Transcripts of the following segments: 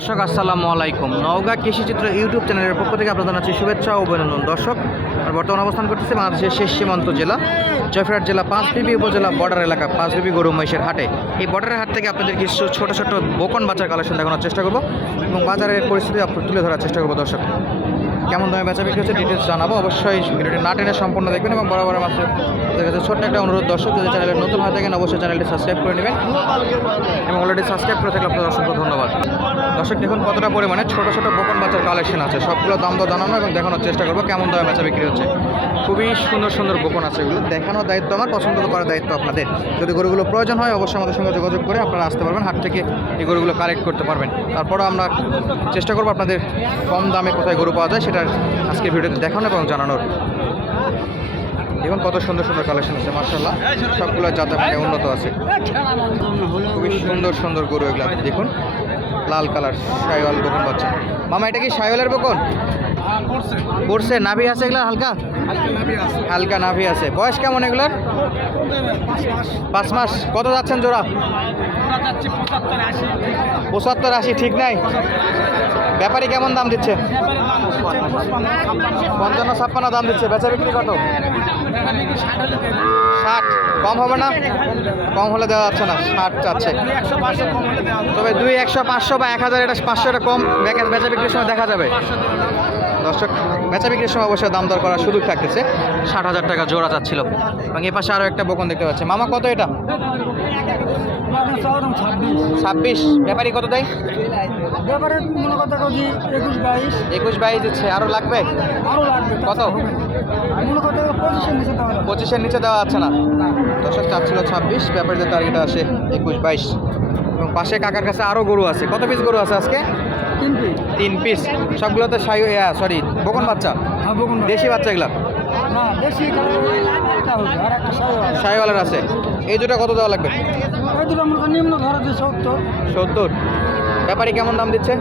দর্শক, আসসালামু আলাইকুম। নওগাঁ কৃষিচিত্র ইউটিউব চ্যানেলের পক্ষ থেকে আপনাদের জানাচ্ছি শুভেচ্ছা ও অভিনন্দন। দর্শক, আর বর্তমান অবস্থান করতেছে বাংলাদেশের শেষ সীমান্ত জেলা জয়ফরাট জেলা, পাঁচবিবি উপজেলা, বর্ডার এলাকা, পাঁচবিবি গরু মহিষের হাটে। এই বর্ডারের হাট থেকে আপনাদের কিছু ছোট ছোট বোকন বাচ্চার কালেকশন দেখানোর চেষ্টা করব এবং বাজারের পরিস্থিতি তুলে ধরার চেষ্টা করব, দর্শক। কেমন দামে বেচা বিক্রি হচ্ছে ডিটেলস জানাব। অবশ্যই ভিডিওটি না টেনে সম্পূর্ণ দেখবেন এবং বড় বড় মাত্র কাছে ছোট্ট একটা অনুরোধ, দর্শক যদি চ্যানেলে নতুন হয়ে থাকেন, অবশ্যই চ্যানেলটি সাবস্ক্রাইব করে নেবেন। এবং অলরেডি সাবস্ক্রাইব করে থাকলে আপনাদের অসংখ্য ধন্যবাদ। দর্শক, দেখুন কতটা পরিমাণে ছোট ছোট বোকন বাচ্চার কালেকশন আছে। সবগুলো দাম দর জানানো এবং দেখানোর চেষ্টা করব কেমন দামে বেচা বিক্রি হচ্ছে। খুবই সুন্দর সুন্দর বোকন আছে এগুলো। দেখানোর দায়িত্ব আমার, পছন্দ করার দায়িত্ব আপনাদের। যদি গরুগুলো প্রয়োজন হয়, অবশ্যই আমাদের সঙ্গে যোগাযোগ করে আপনারা আসতে পারবেন, হাট থেকে এই গরুগুলো কালেক্ট করতে পারবেন। তারপরও আমরা চেষ্টা করব আপনাদের কম দামে কোথায় গরু পাওয়া যায় সেটা আজকে ভিডিওতে দেখানো এবং জানানোর। দেখুন কত সুন্দর সুন্দর কালেকশন আছে মার্শাল্লাহ সবগুলো যাতে মানে উন্নত আছে। খুবই সুন্দর সুন্দর গরু এগুলো দেখুন। লাল কালার সাইওয়াল বকন বাচ্চা। মামা, এটা কি সাইওয়ালের বকন পড়ছে। নাভি আছে এগুলো হালকা? হালকা নাভি আছে। বয়স কেমন এগুলোর? পাঁচ মাস। কত যাচ্ছেন জোড়া? পঁচাত্তর আশি, ঠিক নাই? ব্যাপারী কেমন দাম দিচ্ছে? পঞ্চান্ন, ছাপ্পান্ন দাম দিচ্ছে। বেচা বিক্রি কত? ষাট। কম হবে না? কম হলে দেওয়া যাচ্ছে না। ষাট চাচ্ছে তবে দুই একশো পাঁচশো বা এক হাজার এটা পাঁচশো এটা কম বেচা বিক্রির সময় দেখা যাবে। দর্শক, বেচা বিক্রির সময় অবশ্যই দাম দর করার সুযোগ থাকতেছে। ষাট হাজার টাকা জোড়া যাচ্ছিল। এবং এ পাশে আরও একটা বকন দেখতে পাচ্ছি। মামা, কত এটা? ছাব্বিশ। ব্যাপারী কত দেয়? ব্যাপারে মনে কথা কছি একুশ বাইশ। একুশ বাইশ দিচ্ছে আরও লাগবে? আরও লাগবে কত? মনে কথা পঁচিশের নিচে দেওয়া পঁচিশের নিচে দেওয়া যাচ্ছে না? দর্শক চাচ্ছিল ছাব্বিশ ব্যাপারীদের টার্গেট আসে একুশ বাইশ। এবং পাশে কাকার কাছে আরও গরু আছে। কত পিস গরু আছে আজকে? কিন্তু তিন পিস সবগুলোতে সাই সরি বকন বাচ্চা? হ্যাঁ বকুন দেশি বাচ্চা এগুলা? দেশি একটা সাইওয়াল। সাইওয়ালের আছে। এই দুটো কত দেওয়া লাগবে? এই দুটো নিম্ন ধরা সত্তর। সত্তর। ব্যাপারী কেমন দাম দিচ্ছে?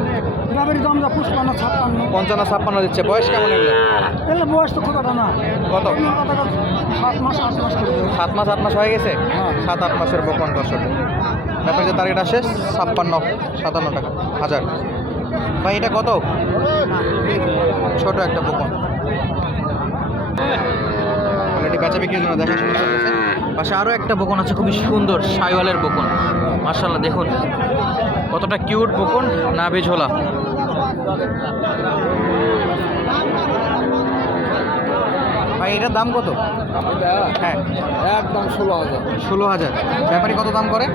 ব্যাপারি দাম যা পুষ্পান্ন ছাপ্পান্ন। পঞ্চান্ন ছাপ্পান্ন দিচ্ছে। বয়স কেমন এগুলো? এগুলো বয়স তো খুব একটা না। কত? সাত মাস আট মাস সাত মাস আট মাস হয়ে গেছে? হ্যাঁ। সাত আট মাসের বকন দর্শক। ব্যাপারীদের টার্গেট আসে ছাপ্পান্ন সাতান্ন টাকা হাজার। ভাই এটা কত? ছোট একটা বকন অলরেডি বেচা বিক্রির জন্য দেখা শুরু পাশে আরও একটা বকন আছে খুবই সুন্দর সাইওয়ালের বকন মার্শাল্লাহ দেখুন। কতটা কিউট বকন নাভি ঝোলা ভাই এটার দাম কত? হ্যাঁ। একদম ষোলো হাজার। ষোলো হাজার। ব্যাপারী কত দাম করে?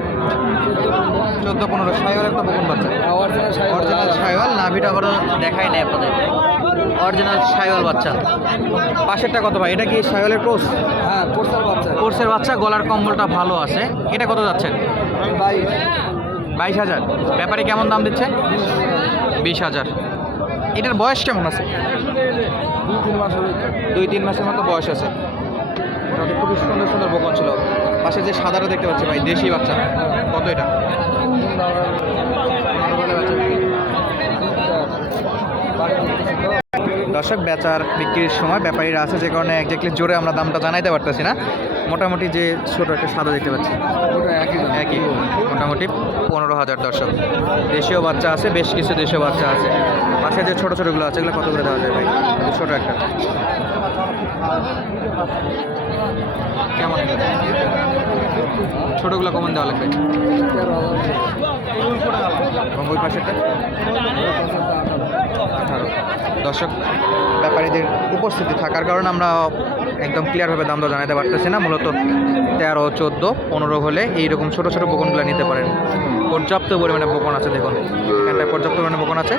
চোদ্দ পনেরো। সাইওয়াল একটা বকুন বাচ্চা। অরিজিনাল সাইওয়াল। নাভিটা করে দেখাই নেই আপনাদের। অরিজিনাল সাইওয়াল বাচ্চা। পাশেরটা কত ভাই? এটা কি সাইওয়ালের কোর্স? হ্যাঁ কোর্সের বাচ্চা। কোর্সের বাচ্চা গলার কম্বলটা ভালো আছে। এটা কত যাচ্ছে? বাইশ। বাইশ হাজার। ব্যাপারে কেমন দাম দিচ্ছে? বিশ হাজার। এটার বয়স কেমন আছে? দুই তিন মাসের মতো বয়স আছে। মোটামুটি খুবই সুন্দর সুন্দর বকন ছিল। পাশে যে সাদাটা দেখতে পাচ্ছি ভাই, দেশি বাচ্চা। কত এটা? দর্শক, বেচার বিক্রির সময় ব্যাপারীরা আছে, যে কারণে একজাক্টলি জোরে আমরা দামটা জানাইতে পারতেছি না। মোটামুটি যে ছোট একটা সাদা দেখতে পাচ্ছি। একই মোটামুটি পনেরো হাজার দর্শক। দেশীয় বাচ্চা আছে বেশ কিছু দেশীয় বাচ্চা আছে। পাশে যে ছোটো ছোটোগুলো আছে এগুলো কত করে দেওয়া যায় ভাই? ছোটো একটা। কেমন? ছোটোগুলো কমন দেওয়া লাগবে? ওই পাশেরটা? আঠারো। দর্শক ব্যাপারীদের উপস্থিতি থাকার কারণে আমরা একদম ক্লিয়ারভাবে দাম দর জানাতে পারতেছি না। মূলত তেরো, চোদ্দ, পনেরো হলে এইরকম ছোটো ছোটো বকনগুলো নিতে পারেন। পর্যাপ্ত পরিমাণে বকন আছে, দেখুন। এখানটায় পর্যাপ্ত পরিমাণে বকন আছে।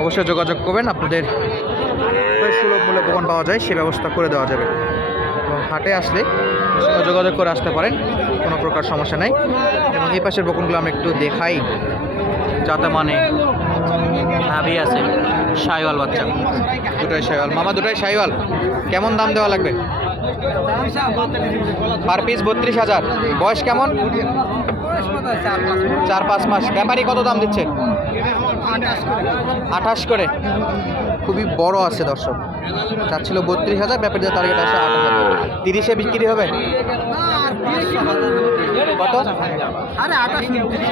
অবশ্যই যোগাযোগ করবেন। আপনাদের সুলভ মূল্যে বকন পাওয়া যায়, সে ব্যবস্থা করে দেওয়া যাবে। এবং হাটে আসলে যোগাযোগ করে আসতে পারেন। কোনো প্রকার সমস্যা নাই। এবং এই পাশের বকনগুলো আমরা একটু দেখাই। যাতে মানে নাভি আছে সাইওয়াল বাচ্চা। দুটাই সাইওয়াল মামা, দুটাই শাইওয়াল কেমন দাম দেওয়া লাগবে? পার পিস বত্রিশ হাজার। বয়স কেমন? চার পাঁচ মাস। ব্যাপারি কত দাম দিচ্ছে? আঠাশ করে। খুবই বড় আছে দর্শক। চাচ্ছিল বত্রিশ হাজার, ব্যাপারীদের টার্গেট আছে হাজার। তিরিশে বিক্রি হবে? কত?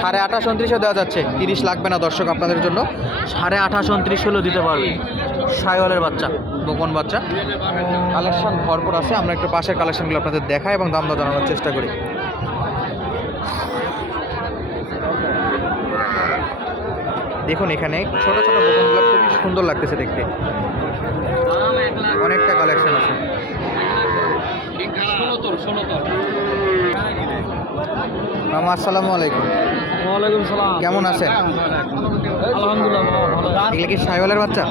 সাড়ে আঠাশ উনত্রিশও দেওয়া যাচ্ছে। তিরিশ লাগবে না দর্শক আপনাদের জন্য। সাড়ে আঠাশ উনত্রিশ হলেও দিতে পারবে। সাইওয়ালের বাচ্চা বকন বাচ্চা। কালেকশন ভরপুর আছে। আমরা একটু পাশের কালেকশনগুলো আপনাদের দেখাই এবং দাম দর জানানোর চেষ্টা করি। দেখুন এখানে ছোট ছোট বকনগুলো খুবই সুন্দর লাগতেছে দেখতে। অনেকটা কালেকশন আছে। মামা আসসালামু আলাইকুম। ওয়ালাইকুম সালাম। কেমন আছেন? আলহামদুলিল্লাহ এগুলো কি সাইওয়ালের বাচ্চা?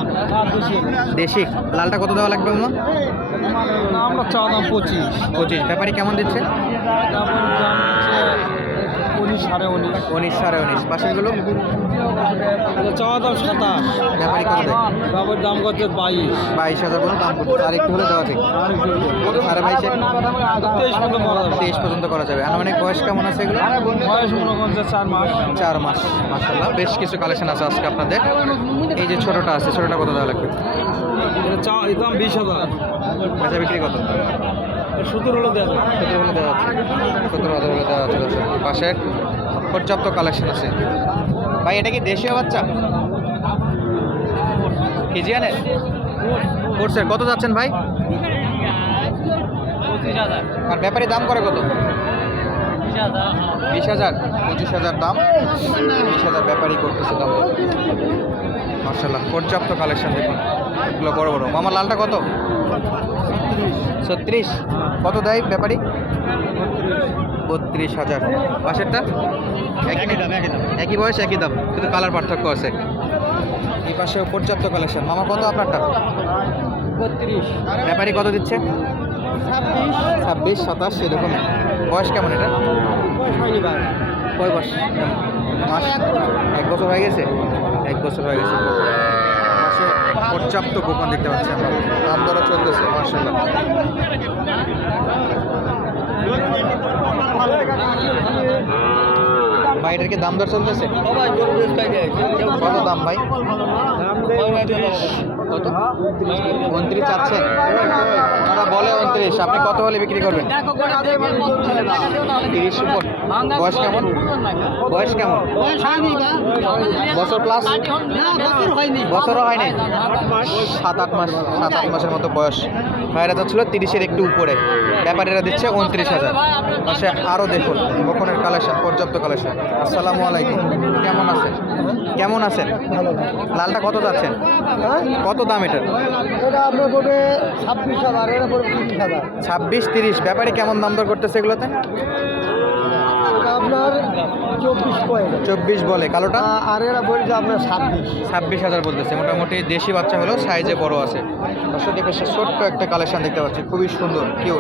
দেশি। লালটা কত দেওয়া লাগবে মামা আমরা দাম পঁচিশ। পঁচিশ। ব্যাপারী কেমন দিচ্ছে? উনিশ সাড়ে উনিশ। উনিশ সাড়ে উনিশ। পাশেরগুলো চা দাম সাতাশ। ব্যাপারী কত দেয়? দাম করছে বাইশ। বাইশ হাজার দাম করছে। আর একটু হলে দেওয়া ঠিক। সাড়ে বাইশে তেইশ মতো বলা যাবে। তেইশ পর্যন্ত করা যাবে। আনুমানিক বয়স কেমন আছে এগুলো? বয়স করছে চার মাস। চার মাস মাসাল্লাহ বেশ কিছু কালেকশন আছে আজকে আপনাদের। এই যে ছোটোটা আছে ছোটোটা কত দেওয়া লাগবে? দাম বিশ হাজার। বেচা বিক্রি কত? সতেরো হলে দেওয়া যাবে সতেরো হলে দেওয়া আছে সতেরো হাজার হলে দেওয়া আছে দর্শক পাশে পর্যাপ্ত কালেকশন আছে। ভাই এটা কি দেশীয় বাচ্চা? কেজি কোর্সের কত যাচ্ছেন ভাই? আর ব্যাপারে দাম করে কত? বিশ হাজার। বিশ হাজার? পঁচিশ হাজার দাম। বিশ হাজার ব্যাপারই করতেছে দাম। মার্শাল্লাহ পর্যাপ্ত কালেকশন দেখুন। এগুলো বড় বড়। মামা লালটা কত? ছত্রিশ। কত দেয় ব্যাপারী? বত্রিশ হাজার। পাশেরটা? একই দাম একই বয়স একই দাম। কিন্তু কালার পার্থক্য আছে। এই পাশে পর্যাপ্ত কালেকশন। মামা কত আপনারটা? বত্রিশ। ব্যাপারী কত দিচ্ছে? ছাব্বিশ। ছাব্বিশ সাতাশ এরকম। বয়স কেমন এটা? কয় বয়স? মাস এক বছর হয়ে গেছে? এক বছর হয়ে গেছে। পাশে পর্যাপ্ত গোপন দেখতে পাচ্ছি আমরা। দাম দরা চলতেছে মার্শাল্লাহ ভাই এটার কি দাম দর চলতেছে? কত দাম ভাই? কত? উনত্রিশ চাচ্ছেন ওনারা বলে উনত্রিশ। আপনি কত হলে বিক্রি করবেন? তিরিশ বয়স কেমন? বয়স কেমন? বছর প্লাস বছরও হয়নি? সাত আট মাস, সাত আট মাসের মতো বয়স। ভাইরা যাচ্ছিল তিরিশের একটু উপরে। ব্যাপারীরা দিচ্ছে উনত্রিশ হাজার। পাশে আরও দেখুন বকনের কালেকশন পর্যাপ্ত কালেকশন আসসালামু আলাইকুম। কেমন আছেন? কেমন আছেন? লালটা কত যাচ্ছেন কত দাম এটার? এটা আপনার পড়বে ছাব্বিশ হাজার এটা পড়বে তিরিশ হাজার। ছাব্বিশ তিরিশ। ব্যাপারে কেমন দাম দর করতেছে এগুলোতে? আপনার চব্বিশ পয়েন্ট। চব্বিশ বলে। কালোটা? আর এরা বলছে আপনার ছাব্বিশ। ছাব্বিশ হাজার বলতেছে। মোটামুটি দেশি বাচ্চা হলেও সাইজে বড় আছে। দর্শক বেশ ছোট্ট একটা কালেকশন দেখতে পাচ্ছি। খুবই সুন্দর কিউ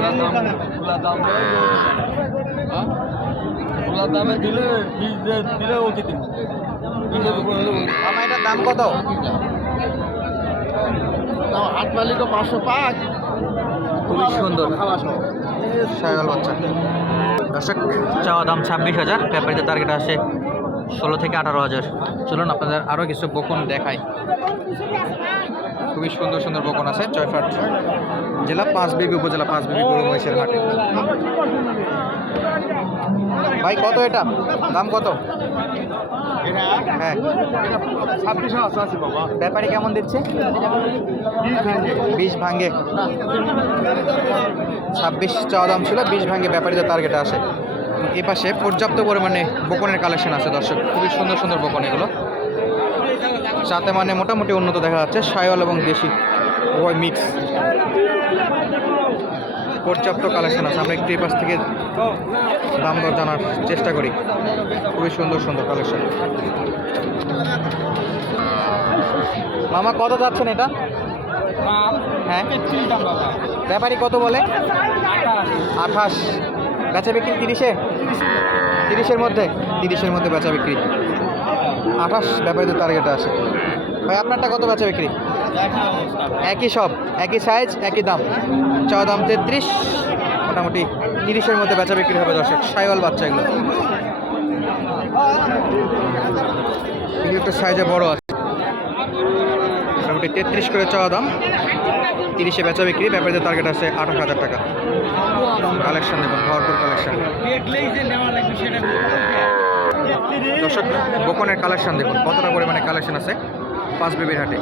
দামে দিলে দিলে ওকে দিন। মামা এটার দাম কত? হাট মালিকও পাঁচশো পাঁচ। খুবই সুন্দর। সাইকেল বাচ্চা। দর্শক চাওয়া দাম ছাব্বিশ হাজার ব্যাপারিতে টার্গেট আসে ষোলো থেকে আঠারো হাজার। চলুন আপনাদের আরও কিছু বকন দেখাই। খুবই সুন্দর সুন্দর বকন আছে জয়ফাট জেলা পাঁচ বিবি, উপজেলা পাঁচ বিবি, গরু মহিষের হাটে। ভাই, কত এটা? দাম কত? হ্যাঁ। ব্যাপারী কেমন দিচ্ছে? বিষ ভাঙ্গে ছাব্বিশ চাওয়া দাম ছিল বিষ ভাঙ্গে ব্যাপারীদের টার্গেটে আসে। এ পাশে পর্যাপ্ত পরিমাণে বকনের কালেকশন আছে, দর্শক। খুবই সুন্দর সুন্দর বকন এগুলো। সাথে মানে মোটামুটি উন্নত দেখা যাচ্ছে সায়ল এবং দেশি। উভয় মিক্স পর্যাপ্ত কালেকশন আছে। আমরা একটু এই পাশ থেকে দাম দর জানার চেষ্টা করি। খুবই সুন্দর সুন্দর কালেকশন মামা, কত যাচ্ছেন এটা? হ্যাঁ? ব্যাপারী কত বলে? আঠাশ। বেচা বিক্রি তিরিশে? তিরিশের মধ্যে? তিরিশের মধ্যে বেচা বিক্রি। আঠাশ ব্যাপারীদের টার্গেটে আছে। ভাই, আপনারটা কত বেচা বিক্রি? একই সব, একই সাইজ একই দাম। চাওয়া দাম তেত্রিশ, মোটামুটি তিরিশের মধ্যে বেচা বিক্রি হবে দর্শক, সাইওয়াল বাচ্চা এগুলো। একটা সাইজে বড় আছে। মোটামুটি তেত্রিশ করে চাওয়া দাম। তিরিশে বেচা বিক্রি, ব্যাপারীদের টার্গেট আছে আঠাশ হাজার টাকা। কালেকশন দেখুন, ভরপুর কালেকশন দর্শক বকনের কালেকশন দেখুন, কতটা পরিমাণে কালেকশন আছে? পাঁচ বিবির হাটে।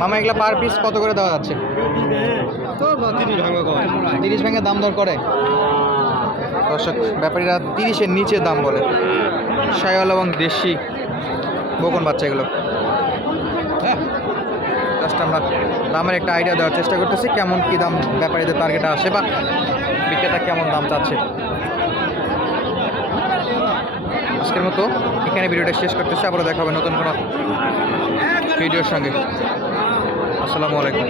মামা, এগুলা পার পিস কত করে দেওয়া যাচ্ছে? তিরিশ ভেঙে দাম দর করে। দর্শক, ব্যাপারীরা তিরিশের নিচে দাম বলে। সায়াল এবং দেশি বকন বাচ্চা এগুলো। হ্যাঁ জাস্ট আমরা দামের একটা আইডিয়া দেওয়ার চেষ্টা করতেছি, কেমন কী দাম ব্যাপারীদের টার্গেটে আসে বা বিক্রেতা কেমন দাম চাচ্ছে। আজকের মতো। এখানে ভিডিওটা শেষ করতেছি। আবারও দেখা হবে নতুন কোনো ভিডিওর সঙ্গে। আসসালামু আলাইকুম।